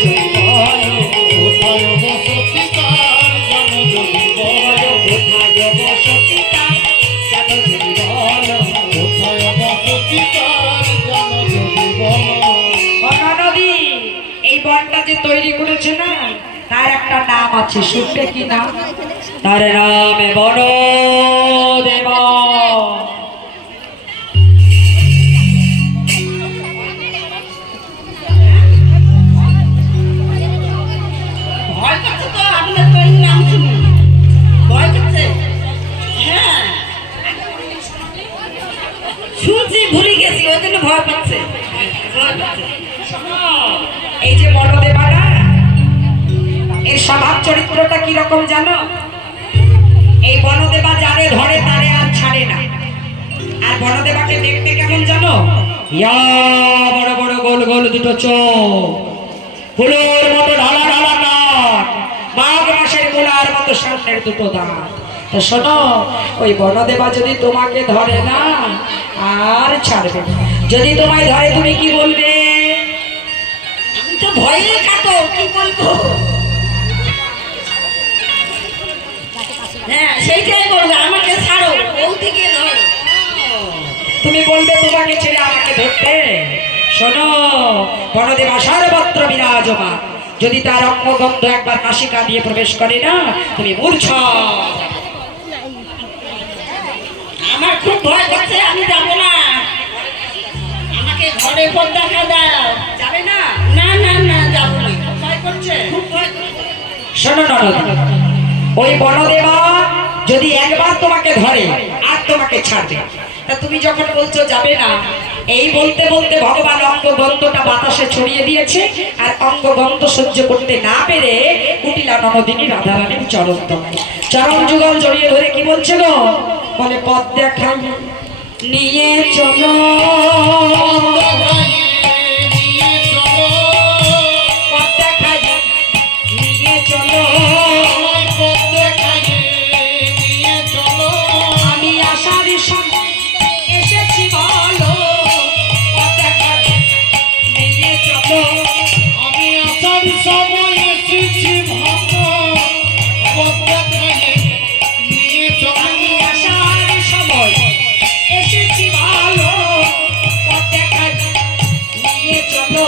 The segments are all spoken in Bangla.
যদি বলো কোথায় বসতি তার জানো যদি বলো কোথায় বসতি তার জানো যদি বলো কোথায় বসতি তার জানো যদি বলো। নদী এই বনটা যে তৈরি করেছে না তার একটা নাম আছে, শুনবে কি নাম? তার নাম বন দেবা। ভয় করছে তো আপনার তৈরি নাম শুনি ভয় করছে। হ্যাঁ শুনছি ভুলে গেছি ওই জন্য ভয় পাচ্ছে। এই যে বনদেবা না এর স্বভাব চরিত্রটা কিরকম জানো? এই বনদেবা যারে ধরে তারে আর ছাড়ে না। আর বনদেবাকে দেখতে কেমন জানো? ইয়া বড় বড় গোল গোল দুটো চোখ, ফুলের মতো ঢালা ঢালা নাক, মাঘ মাসের গোলার মতো সামনের দুটো দাঁত। তো শোনো, ওই বনদেবা যদি তোমাকে ধরে না আর ছাড়বে না। যদি তোমায় ধরে তুমি কি বলবে? আমি তো ভয়ে কাটো কি বলবো। হ্যাঁ সেইটাই বলবে আমাকে ছাড়ো ওদিকে ধরো। তুমি বলবে তোমাকে ছেড়ে আমাকে ধরতে? শোনো, বনদেবা সর্বত্র বিরাজমান। যদি তার অঙ্গগন্ধ একবার নাসিকা দিয়ে প্রবেশ করে না তুমি মূর্ছা। আমার খুব ভয় করছে আমি যাব না। আমাকে ঘরে পর দেখা দাও। যাবে না? না না না যাবো না। ভয় করছে খুব ভয় করছে। শোনো ননদ, ওই বনদেবা যদি একবার তোমাকে ধরে আর তোমাকে ছাড়বে। তা তুমি যখন বলছো যাবে না, এই বলতে বলতে ভগবান অঙ্গগন্ধটা বাতাসে ছড়িয়ে দিয়েছে। আর অঙ্গগন্ধ সহ্য করতে না পেরে কুটিলা ননদিনী রাধারানীর চরণ তলায় চরণ যুগল জড়িয়ে ধরে কি বলছে গো? বলে পথ দেখাই নিয়ে চলো, পথ দেখাই নিয়ে চলো, আমি আসার সময় এসেছি বলো, পথ দেখাই নিয়ে চলো, আমি আসার সময় এসেছি ভালো পথ দেখাই নিয়ে চলো। আমি আসার সময় এসেছি ভালো, পথ দেখাই নিয়ে চলো,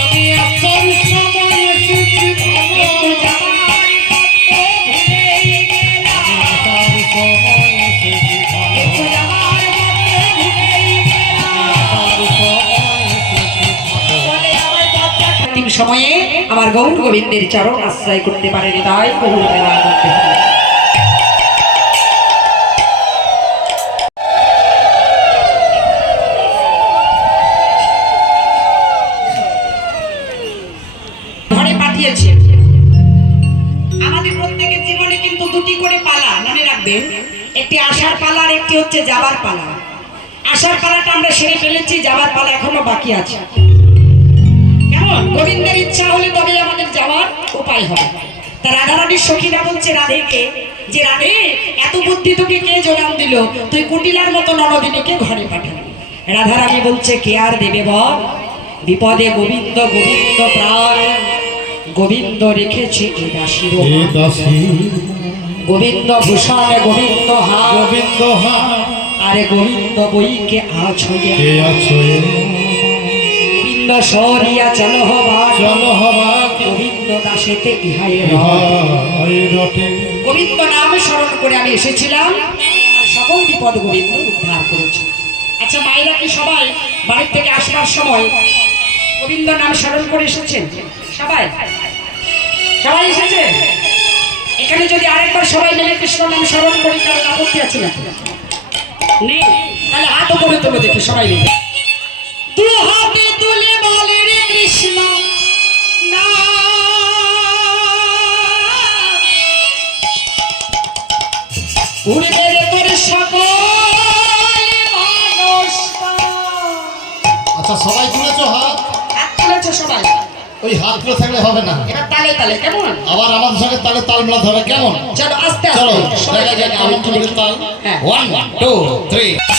আমি আসার সময় এসেছি ভালো একটু যাবার পথে ভুলেই গেলাম, আসার সময় এসেছি ভালো একটু যাবার পথে ভুলেই গেলাম। আসার সময় এসেছি ভালো। বলে আমার পথ দেখাই। অন্তিম সময়ে আমার গৌর গোবিন্দের চরণ আশ্রয় করতে পারেনি, তাই গৌর মেলা করতে হবে। ঘরে পাঠিয়েছে। আমাদের প্রত্যেকের জীবনে কিন্তু দুটি করে পালা মনে রাখবেন, একটি আসার পালা আর একটি হচ্ছে যাবার পালা। আসার পালাটা আমরা সেরে ফেলেছি, যাবার পালা এখনো বাকি আছে। কেমন? গোবিন্দের ইচ্ছা হলে তবে আমাদের যাওয়ার উপায় হবে। তা রাধারানীর সখীরা বলছে রাধেকে যে রাধে এত বুদ্ধি তোকে কে যোগান দিল, তুই কুটিলার মতো ননদিনীকে ঘরে পাঠাবি। রাধারানী বলছে কে আর দেবে বল, বিপদে গোবিন্দ গোবিন্দ প্রাণ, গোবিন্দ রেখেছে এ দাসীর এ দাসী গোবিন্দ ভূষণ গোবিন্দ হা গোবিন্দ হা আরে গোবিন্দ বইকে আছো কে আছো এ? গোবিন্দ সরিয়া চলো হবা চলো হবা গোবিন্দ দাসেতে ইহাই ইহাই রটে। গোবিন্দ নাম স্মরণ করে আমি এসেছিলাম, আর সকল বিপদ গোবিন্দ উদ্ধার করেছে। আচ্ছা মায়েরা কি সবাই বাড়ির থেকে আসবার সময় গোবিন্দ নাম স্মরণ করে এসেছেন? সবাই সবাই এসেছে? এখানে যদি আরেকবার সবাই মিলে কৃষ্ণ নাম স্মরণ করি কারণ আপত্তি আছে না? নেই? তাহলে হাত উপরে তুলে দেখি সবাই মিলে। দু হাতে তুলে বলে রে কৃষ্ণ না, উড়বে রে তোর সকল মানুষ। আচ্ছা সবাই তুলেছো হাত? হাত তুলেছে সবাই। ওই হাত তুলে থাকলে হবে না, এবার তালে তালে কেমন? আবার আমাদের সঙ্গে তালে তাল মেলাতে হবে। কেমন? চলো আস্তে চলো আস্তে সবাই দেখা যাক কেমন তুলে তাল। হ্যাঁ। 1 2 3 ও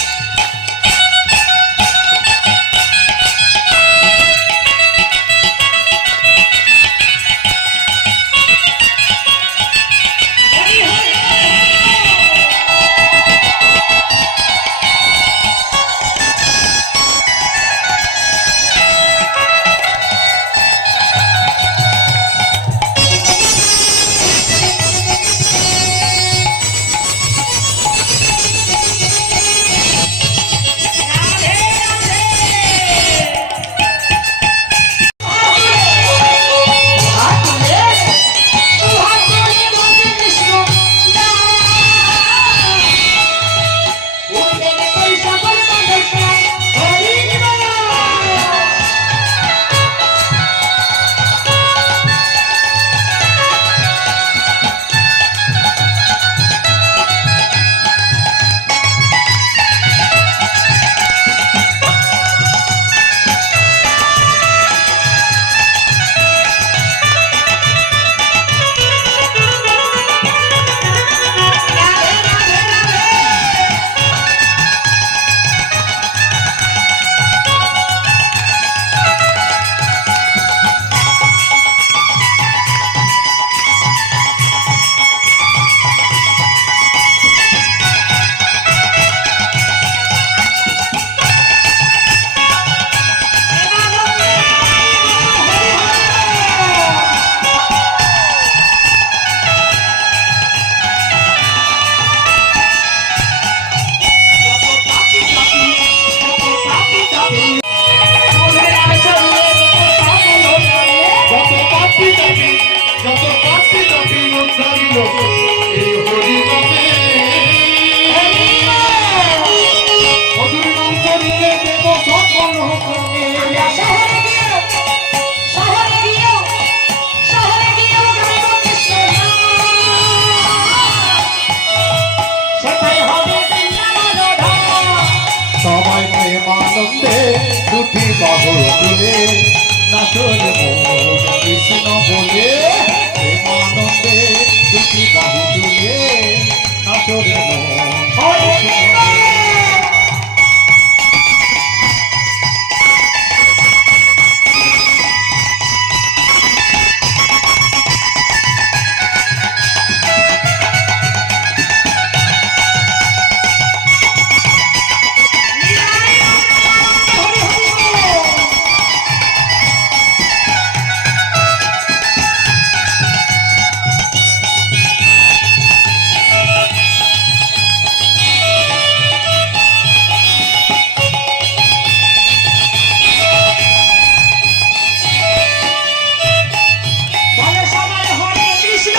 রইল এই হরি নামে মধুর নাম করিলে দেব সকল কর্মে শহরে গিয়েও গাইব কৃষ্ণ সেটাই হবে বৃন্দাবন ধাম। সবাই প্রেমানন্দে দুটি বাহু তুলে নাচরে মোর কৃষ্ণ বলে প্রেমানন্দে দুটি বাহু তুলে নাচরে মোর বলো সবাই হরে কৃষ্ণ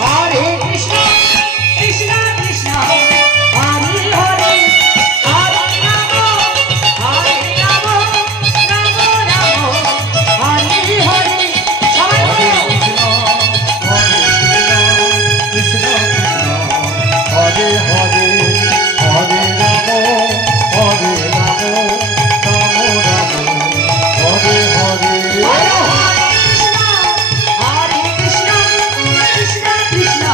হরে কৃষ্ণ কৃষ্ণ কৃষ্ণ হরে হরে হরে রাম হরে রাম রাম রাম হরে হরে সবাই বলো কৃষ্ণ হরে হরে হরে রাম হরে রাম রাম রাম হরে হরে হরে কৃষ্ণ কৃষ্ণ কৃষ্ণ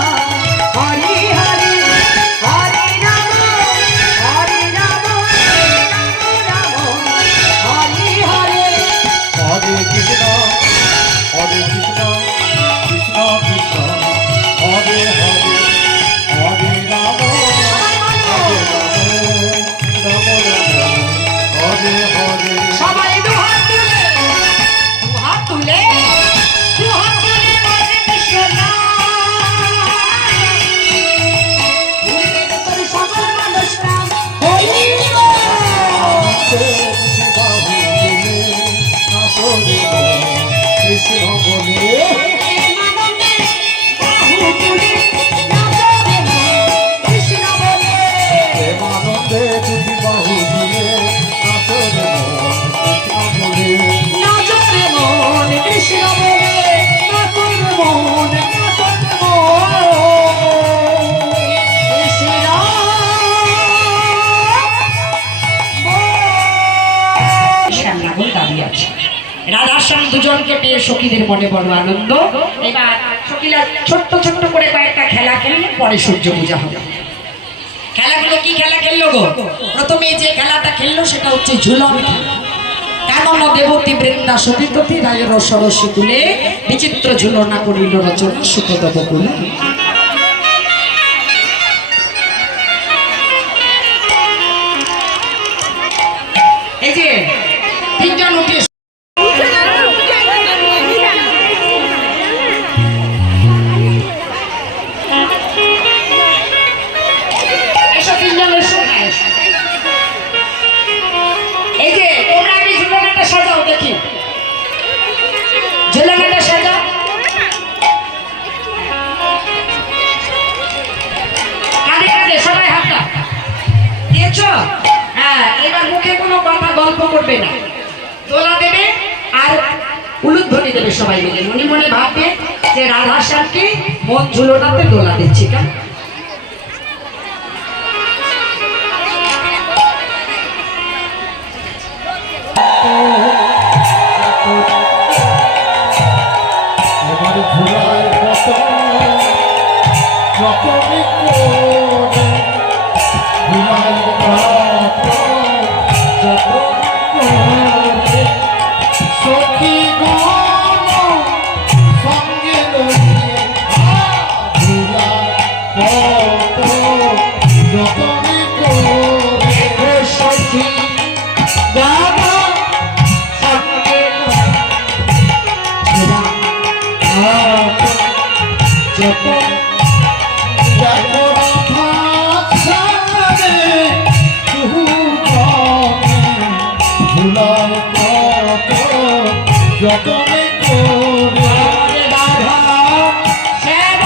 হরে হরে হরে রাম হরে রাম রাম হরে হরে হরে কৃষ্ণ কৃষ্ণ কৃষ্ণ হরে হরে হরে রাম রাম রাম হরে হরে সবাই দুহাত তুলে বলে কৃষ্ণ নাম ভুলে তোর সকল মানুষ নাম হরি কৃষ্ণ বলে বাহু তুলে নাচবে কৃষ্ণ বলে প্রেমানন্দে দুটি বাহু তুলে নাচরে কৃষ্ণ বলে নাচবে মন কৃষ্ণ বলে নাচবে মন কৃষ্ণ শ্যামলাগর দাঁড়িয়ে আছে রাধার শ্যাম দুজনকে পেয়ে সখীদের মনে বড় আনন্দ। এবার সখীরা ছোট্ট ছোট্ট করে কয়েকটা খেলা খেললে পরে সূর্য পূজা হবে। খেলাগুলো কি খেলা খেললো গো? প্রথমে যে খেলাটা খেললো সেটা হচ্ছে ঝুলন খেলা। কানন দেবতী বৃন্দা সতীতী রায়ের সরস্বী তুলে বিচিত্র ঝুলনা করিল রচনা সুখদেব কুলে। এই যে তিনজন উঠে এসব তিনজনের সঙ্গে এসো। এই যে তোমরা আগে ঝুলনাটা সাজাও দেখি, ঝুলনাটা সাজাও। কাঁধে কাঁধে সবাই হাতটা দিয়েছ? হ্যাঁ, এবার মুখে কোনো কথা গল্প করবে না, দোলা দেবে আর উলুধ্বনি দেবে সবাই মিলে। মনে মনে ভাববে যে রাধা শ্যামকে মন ঝুলনাতে দোলা দিচ্ছি। কেন এবার ঘুরায় কত রকমে করে ঘুরায় কত যত করে সখী গণ সঙ্গে লইয়ে ঘুরায় কত রকমে করে সখী বাবা সঙ্গে যত যতনে করে রাধা শ্যাম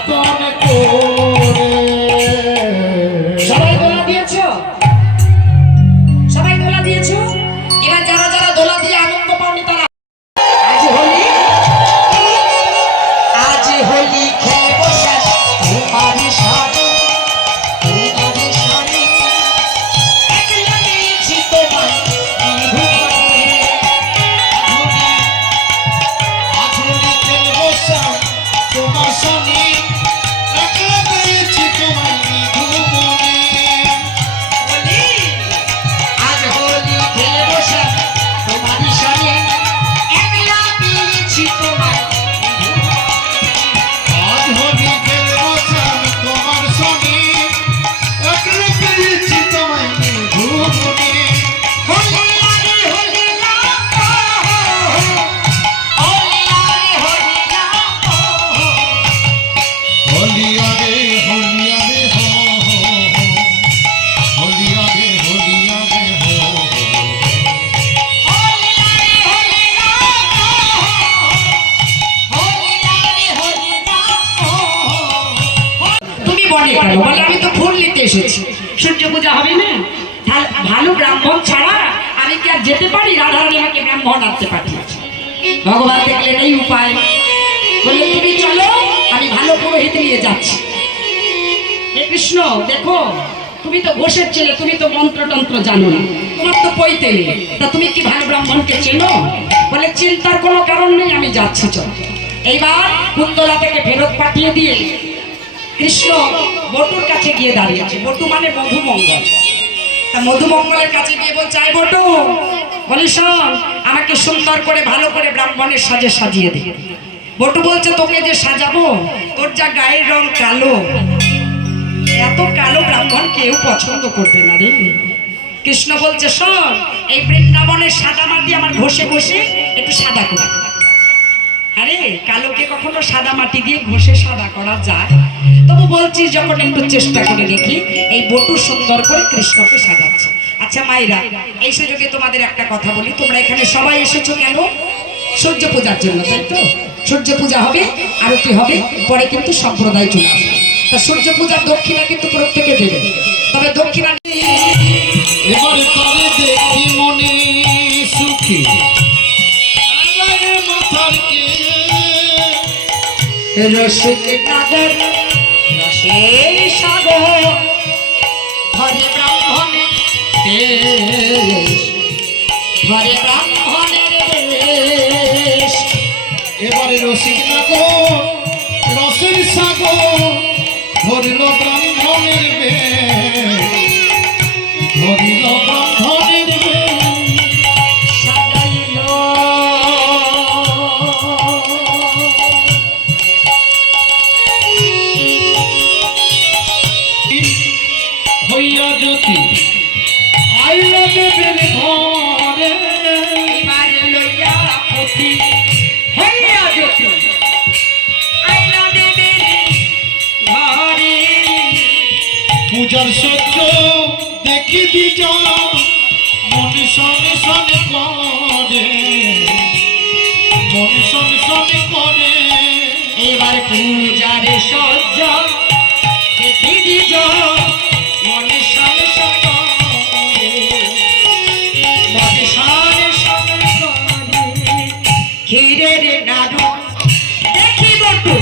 যতন করে। সবাই দোলা দিয়েছো? সবাই দোলা দিয়েছো? এবার যারা যারা দোলা দিয়ে আনন্দ পাওনি তারা আজ হোলি, আজ হোলি খেয়ে বসে তোমারই সাথে, তোমারই সাথে একলা পেয়েছি তোমায় বিভুবনে। আজ হোলি খেলবো শ্যাম তোমার সঙ্গে, একলা পেয়েছি তোমায় বিধুমনে। হোলি, আজ হোলি খেয়ে বসে তোমারই সাথে একলা পেয়েছি তোমায় বিভুবনে। আজ হোলি খেলবো শ্যাম তোমার সঙ্গে, একলা পেয়েছি তোমায় বিধুমনে। হোলি আরে হোলি না হোলি আরে হোলি না হোলিয়া রে হোলিয়া রে হো হো হো, হোলিয়া রে হোলিয়া রে হো হো। হোলি আরে হোলি না হোলি আরে হোলি না। তুমি বলে কেন? বলে আমি তো ফুল নিতে এসেছি, সূর্য পূজা হবে না, ভালো ব্রাহ্মণ ছাড়া আমি কি আর যেতে পারি? রাধারানী আমাকে ব্রাহ্মণ আনতে পাঠিয়েছে। ভগবান দেখলেন এই উপায়, বললে তুমি চলো, আমি ভালো পুরোহিত নিয়ে যাচ্ছি। হে কৃষ্ণ দেখো, তুমি তো ঘোষের ছেলে, তুমি তো মন্ত্রতন্ত্র জানো না, তোমার তো পৈতে নেই, তা তুমি কি ভালো ব্রাহ্মণকে চেনো? বলে চিন্তার কোনো কারণ নেই, আমি যাচ্ছি চলো। এইবার কুন্তলা থেকে ফেরত পাঠিয়ে দিয়ে কৃষ্ণ বটুর কাছে গিয়ে দাঁড়িয়েছে। বটু মানে মধুমঙ্গল। তা মধুমঙ্গলের কাছে গিয়ে বলছে, আয় বটু, বলি শোন, আমাকে সুন্দর করে ভালো করে ব্রাহ্মণের সাজে সাজিয়ে দে। বটু বলছে, তোকে যে সাজাবো, তোর যা গায়ের রং কালো, এত কালো ব্রাহ্মণ কেউ পছন্দ করবে না রে। কৃষ্ণ বলছে, শোন, এই বৃন্দাবনের সাদা মাটি আমার ঘষে ঘষে একটু সাদা করে। আরে কালোকে কখনো সাদা মাটি দিয়ে ঘষে সাদা করা যায়? তবু বলছি যখন একটু চেষ্টা করে দেখি। এই বটু সুন্দর করে কৃষ্ণকে সাজাচ্ছে। আচ্ছা মায়েরা, এই সুযোগে তোমাদের একটা কথা বলি, তোমরা এখানে সবাই এসেছো কেন? সূর্য পূজার জন্য, তাই তো? সূর্য পূজা হবে, আরতি হবে, পরে কিন্তু সম্প্রদায় চলে আসবে। তা সূর্য পূজার দক্ষিণা কিন্তু প্রত্যেকে দেবে, তবে দক্ষিণা এবারে তবে দেখি মনে সুখী আগারে মাথার কে। রসিক নগর রসের সাগর ধরে ব্রাহ্মণের দেশ, ধরে ব্রাহ্মণের দেশ। এবারে রসিক নাগর রসের সাগর ধরিল ব্রাহ্মণের বেশ, ধরিল ব্রাহ্মণের বেশ। সাজাইল হইয়া জ্যোতি আইল দেবের ঘরে। এবার লইয়া পতি হইয়া জ্যোতি আইলা দেবের ঘরে। পূজার সহ্য দেখি দিজ মনে শনে শনে করে, মনে শনে শনে করে। এবার পূজার সহ্য দেখি দিজ মনে সনে সনে মনে সনে সনে করে। ক্ষীরের নাড়ু দেখি বটু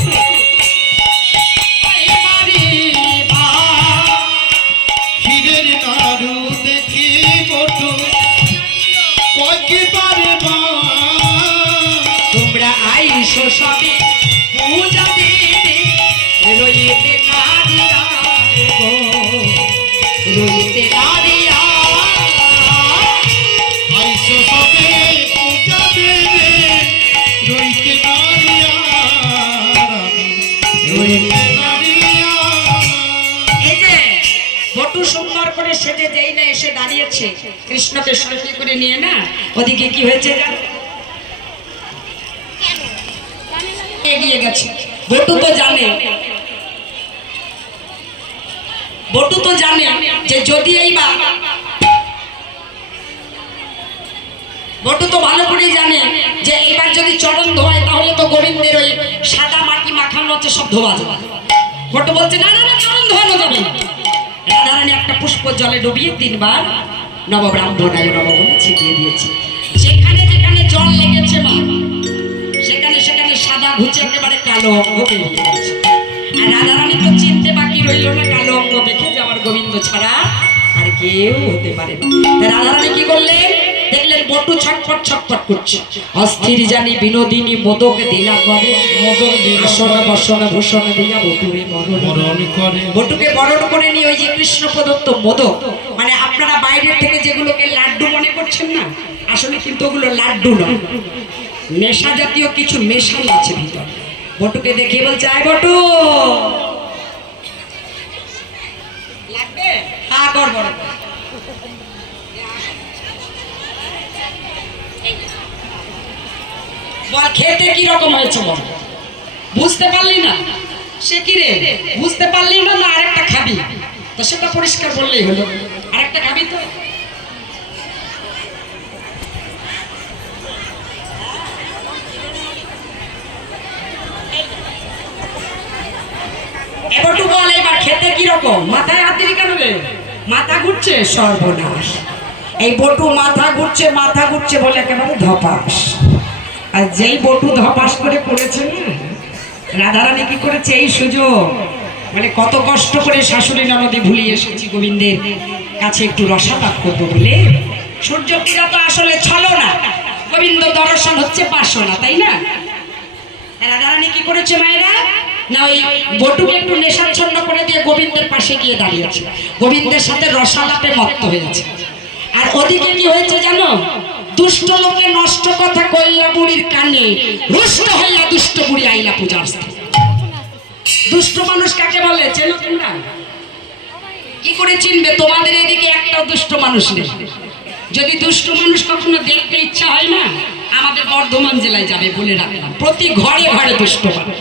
এবারে মা, ক্ষীরের নাড়ু দেখি বটু কয়েকবারে মা। তোমরা আইসো সবে পূজা দেবে, রইতে নারিয়া গো, রইতে নারিয়া। আইসো সবে পূজা দেবে রইতে নারিয়া, রইতে নারিয়া। এই যে বটু সুন্দর করে সেজে যেই না এসে দাঁড়িয়েছে, কৃষ্ণকে সঙ্গে করে নিয়ে না, ওদিকে কি হয়েছে জানো? এগিয়ে গেছে। বটু তো জানে, বটু তো জানে যে যদি এইবার, বটু তো ভালো করে জানে যে এবার যদি চরণ ধোয় তাহলে তো গোবিন্দের ওই সাদা মাটি মাখানো হচ্ছে সব ধোয়া যাবে। বটু বলছে না না না চরণ ধোয়ানো যাবে না। রাধারানী একটা পুষ্প জলে ডুবিয়ে 3 বার নবব্রাহ্মণায় নব বলে ছিটিয়ে দিয়েছে। যেখানে যেখানে জল লেগেছে মা, সেখানে সেখানে সাদা ঘুচে একেবারে কালো অঙ্গ বেরিয়ে গেছে। আর রাধারানী তো চিনতে বাকি রইল না কালো অঙ্গ দেখে যে আমার গোবিন্দ ছাড়া আর কেউ হতে পারে না। তাই রাধারানী কি করলেন, দেখলেন বটু ছটফট ছটফট করছে। অস্থির জানি বিনোদিনী মোদক দিলা করে, মোদক দিলা আসন বসন ভূষণ দিয়া বটুরে মরণ করে। বটুকে বরণ করে নিয়ে ওই যে কৃষ্ণ প্রদত্ত মোদক, মানে আপনারা বাইরের থেকে যেগুলোকে লাড্ডু মনে করছেন না, আসলে কিন্তু ওগুলো লাড্ডু নয়, নেশা জাতীয় কিছু মেশানো আছে ভিতর। বটুকে দেখিয়ে বলছে আয় বটু লাগবে, হ্যাঁ কর বড় বল খেতে কি রকম হয়েছে বল, বুঝতে পারলি না? সে কি রে বুঝতে পারলি না, না আরেকটা খাবি? তো সেটা পরিষ্কার বললেই হলো, আরেকটা খাবি তো। এবার তো বল এবার খেতে কি রকম? মাথায় হাত দিলি কেন রে? মাথা ঘুরছে, সর্বনাশ। এই বটু মাথা ঘুরছে বলে একেবারে ধপাস। আর যেই বটু ধপাস করে পড়েছে না, রাধারানী কি করেছে এই সুযোগ, মানে কত কষ্ট করে শাশুড়ি ননদী ভুলিয়ে এসেছি গোবিন্দের কাছে একটু রসাপাত করবো বলে। সূর্য পূজা তো আসলে ছলো না, গোবিন্দ দর্শন হচ্ছে বাসনা, তাই না? রাধারানী কি করেছে মায়েরা, না ওই বটুকে একটু নেশাচ্ছন্ন করে দিয়ে গোবিন্দের পাশে গিয়ে দাঁড়িয়েছে, গোবিন্দের সাথে রসালাপে মত্ত হয়েছে। আর ওদিকে কি হয়েছে জানো, দুষ্ট লোকে নষ্ট কথা কইলা বুড়ির কানে, রুষ্ট হইয়া দুষ্ট বুড়ি আইলা পূজার স্থানে। দুষ্ট মানুষ কাকে বলে চেনো তোমরা? কি করে চিনবে? তোমাদের এদিকে একটাও দুষ্ট মানুষ নেই। যদি দুষ্ট মানুষ কখনো দেখতে ইচ্ছা হয় না, আমাদের বর্ধমান জেলায় যাবে, বলে রাখলাম, প্রতি ঘরে ঘরে দুষ্ট মানুষ।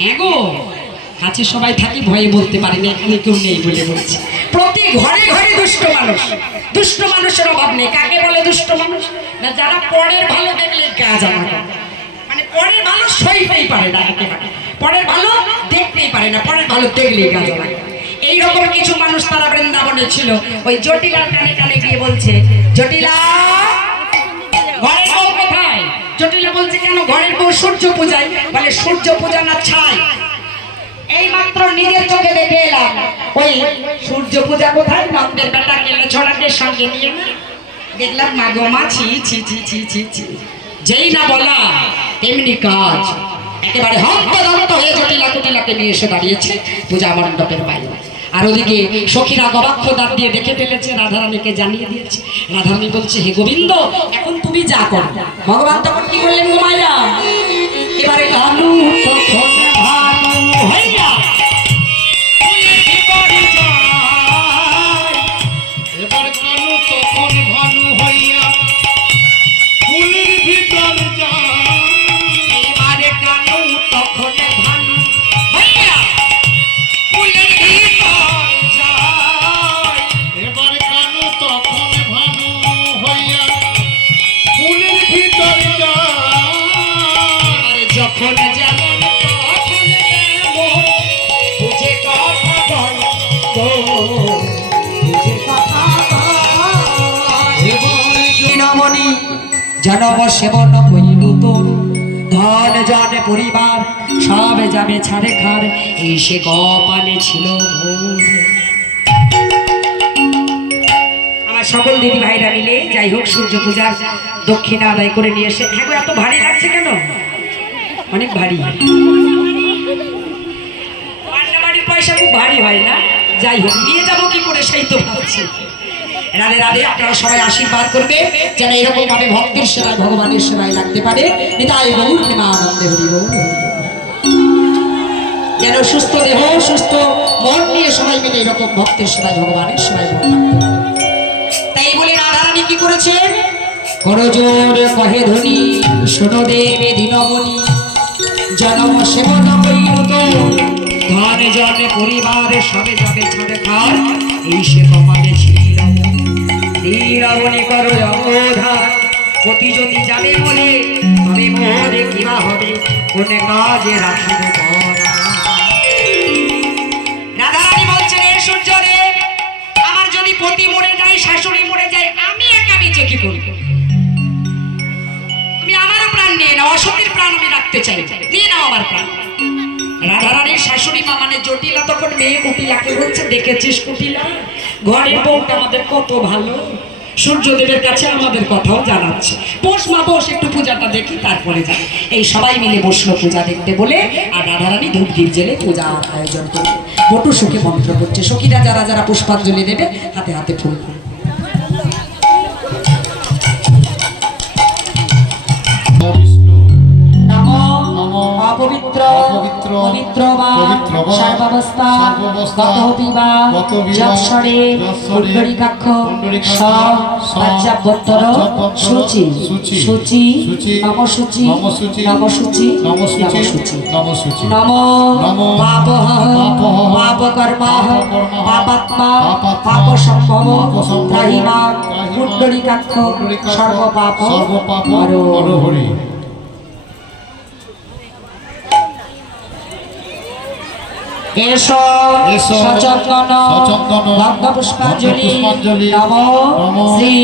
হ্যাঁ গো, কাছে সবাই থাকি, ভয়ে বলতে পারি না, এখানে কেউ নেই বলে বলছি। প্রতি ঘরে ঘরে দুষ্ট মানুষ, দুষ্ট মানুষের অভাব নেই। কাকে বলে দুষ্ট মানুষ? না যারা পরের ভালো দেখলে কাজ আমার, মানে পরের ভালো সইতেই পারে না, একেবারে পরের ভালো দেখতেই পারে না, পরের ভালো দেখলেই কাজ লাগে। এইরকম কিছু মানুষ তারা বৃন্দাবনে ছিল। ওই জটিলার কানে কানে গিয়ে বলছে, জটিলা ঘরের বউ কোথায়? জটিলা বলছে কেন ঘরের বউ সূর্য পূজায়? বলে সূর্য পূজা না ছাই, এই মাত্র নিজের চোখে দেখে এলাম। ওই সূর্য পূজা কোথায়? নন্দের বেটা গেলে ছড়াকে সঙ্গে নিয়ে না, দেখলাম মাগো মা, ছি ছি ছি ছি ছি ছি। যেই না বলা তেমনি কাজ, একেবারে হন্তদন্ত হয়ে জটিলা কুটিলাকে নিয়ে এসে দাঁড়িয়েছে পূজা মণ্ডপের বাইরে। আর ওদিকে সখীরা গবাক্ষ দাঁত দিয়ে দেখে ফেলেছে, রাধারানীকে জানিয়ে দিয়েছে। রাধারানী বলছে হে গোবিন্দ, এখন তুমি যা করো। ভগবান তখন কি করলেন গো মাইয়া, এবারে গানু তখন ভানু হইয়া এবার কানু তখন ভানু হইয়া ফুলের ভিতর যায়। এবারে গানু তখন ভানু হইয়া ফুলের ভিতর যায়। এবার কানু তখন ভানু হইয়া ফুলের ভিতর যায়। যখন যেমন তখন তেমন, বুঝে কথা বল গো, বুঝে কথা বল। দিনমণি জনম সেবন কইল তোর, ধন জন পরিবার সব যাবে ছাড়ে খার, এই সে কপালে ছিল মোর। আমার সকল দিদি ভাইরা মিলে যাই হোক সূর্য পূজার দক্ষিণা আদায় করে নিয়ে এসে। হ্যাঁ গো, এত ভারী লাগছে কেন? অনেক ভারী, পান্ডাবাড়ির পয়সা খুব ভারী হয় না? যাই হোক, নিয়ে যাবো কি করে সেই তো ভাবছি। রাধে রাধে, আপনারা সবাই আশীর্বাদ করবে যেন এরকম ভাবে ভক্তের সেবায় ভগবানের সেবায় লাগতে পারে। নিতাই গৌর প্রেমানন্দে হরি বল। যেন সুস্থ দেহ সুস্থ মন নিয়ে সবাই মিলে এরকম ভক্তের সেবায় ভগবানের সেবায় লাগতে পারে। তাই বলে রাধারানী কি করেছে, করজোর কহে ধ্বনি শোনো দেবে দিনমণি, জনম সেবন কইল তো, ধন জন পরিবার সবে যাবে ছাড়ে খার, এই সে কপালে ছিল নীরবণী করো অবধান, পতি যদি যাবে বলে তবে মোরে কিবা হবে, কোন কাজে রাখিব করা। মেয়ে কুটিলাকে বলছে, দেখেছিস কুটিলা, ঘরের বউটা আমাদের কত ভালো, সূর্যদেবের কাছে আমাদের কথাও জানাচ্ছে। বস মা বস, একটু পূজাটা দেখি তারপরে যাবে। এই সবাই মিলে বসলো পূজা দেখতে বলে, আর রাধারানী ধূপ দ্বীপ জেলে পূজার আয়োজন করবে। বটু সুখে মন্ত্র করছে, সখীরা যারা যারা পুষ্পাঞ্জলি দেবে হাতে হাতে ফুল। অপবিত্র পবিত্র বা সর্বাবস্থা গতহপি বা যৎসরে কুণ্ডলিকাক্ষ সব বাচ্চাবত্তর শুচি শুচি নমশুচি নমশুচি নমশুচি নম পাপঃ পাপকর্মঃ পাপাত্মা পাপসম্ভব ত্রাহিমা কুণ্ডলিকাক্ষ সর্বপাপ হরি। এসো সচন্দন গন্ধ পুষ্পাঞ্জলি নমো শ্রী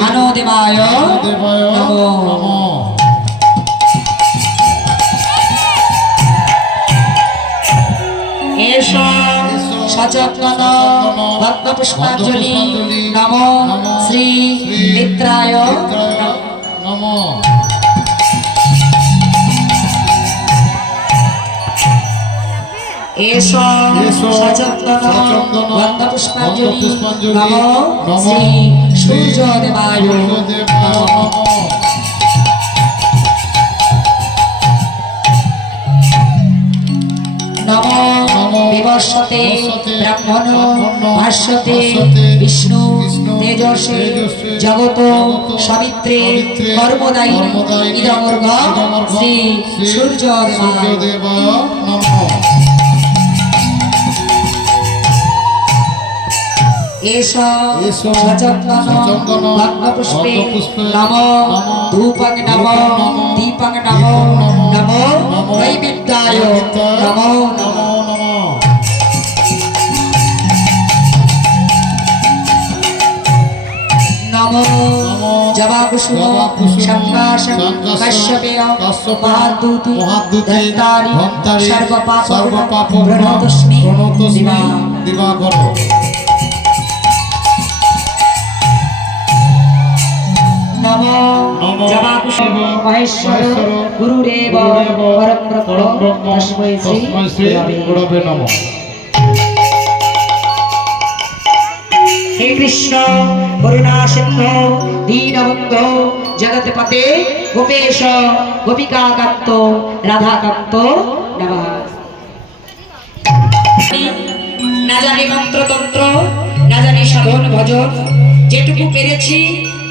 ভানুদেবায় নমো। এসো সচন্দন গন্ধ পুষ্পাঞ্জলি নমো শ্রী মিত্রায় নমো। এসো সচন্দন গন্ধ পুষ্পাঞ্জলি নমো শ্রী সূর্যদেবায় নমঃ। নমো বিবর্ষতে ব্রাহ্মণ ভাষ্যতে বিষ্ণু তেজসে জগত সবিত্রে কর্মদায়ী ইদমর্ঘ শ্রী সূর্যদেবায় নমঃ। এসো সচন্দন গন্ধ পুষ্পে নমো ধূপং নমো দীপং নমো নমো নৈবেদ্যায় নমো নমো জবাকুসুম শঙ্কাশং কাশ্যপেয় মহাদূতি ধন্তারি সর্বপাপ প্রণতস্মি দিবাকর। নমো জবাকুসুম মহেশ্বর গুরুরেব পরম ব্রহ্ম তস্मै শ্রী গুরবে নমঃ। হে কৃষ্ণ করুণা সিন্ধু দীনবন্ধু জগৎপতে গোপেশ গোপিকাকান্ত রাধাকান্ত নমঃ। না জানি মন্ত্রতন্ত্র, না জানি সাধন ভজন, যেটুকু পেরেছি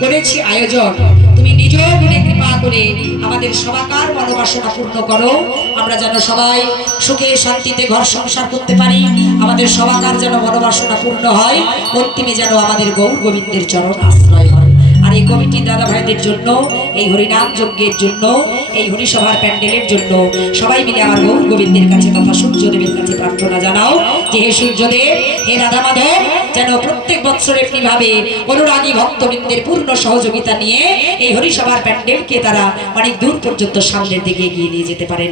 করেছি আয়োজন। তুমি নিজ গুণে কৃপা করে আমাদের সবাকার মনোবাসনা পূর্ণ করো। আমরা যেন সবাই সুখে শান্তিতে ঘর সংসার করতে পারি, আমাদের সবাকার যেন মনোবাসনা পূর্ণ হয়, অন্তিমে যেন আমাদের গৌর গোবিন্দের চরণ আশ্রয় হয়। আর এই কমিটি দাদা ভাইদের জন্য, এই হরিনাম যজ্ঞের জন্য, এই হরিসভার প্যান্ডেলের জন্য সবাই মিলে আমার গৌর গোবিন্দের কাছে তথা সূর্যদেবের কাছে প্রার্থনা জানাও যে হে সূর্যদেব, হে রাধা মাধব, যেন প্রত্যেক বৎসর এমনিভাবে অনুরাগী ভক্তবৃন্দের পূর্ণ সহযোগিতা নিয়ে এই হরিসভার প্যান্ডেলকে তারা অনেক দূর পর্যন্ত সামনের দিকে এগিয়ে নিয়ে যেতে পারেন।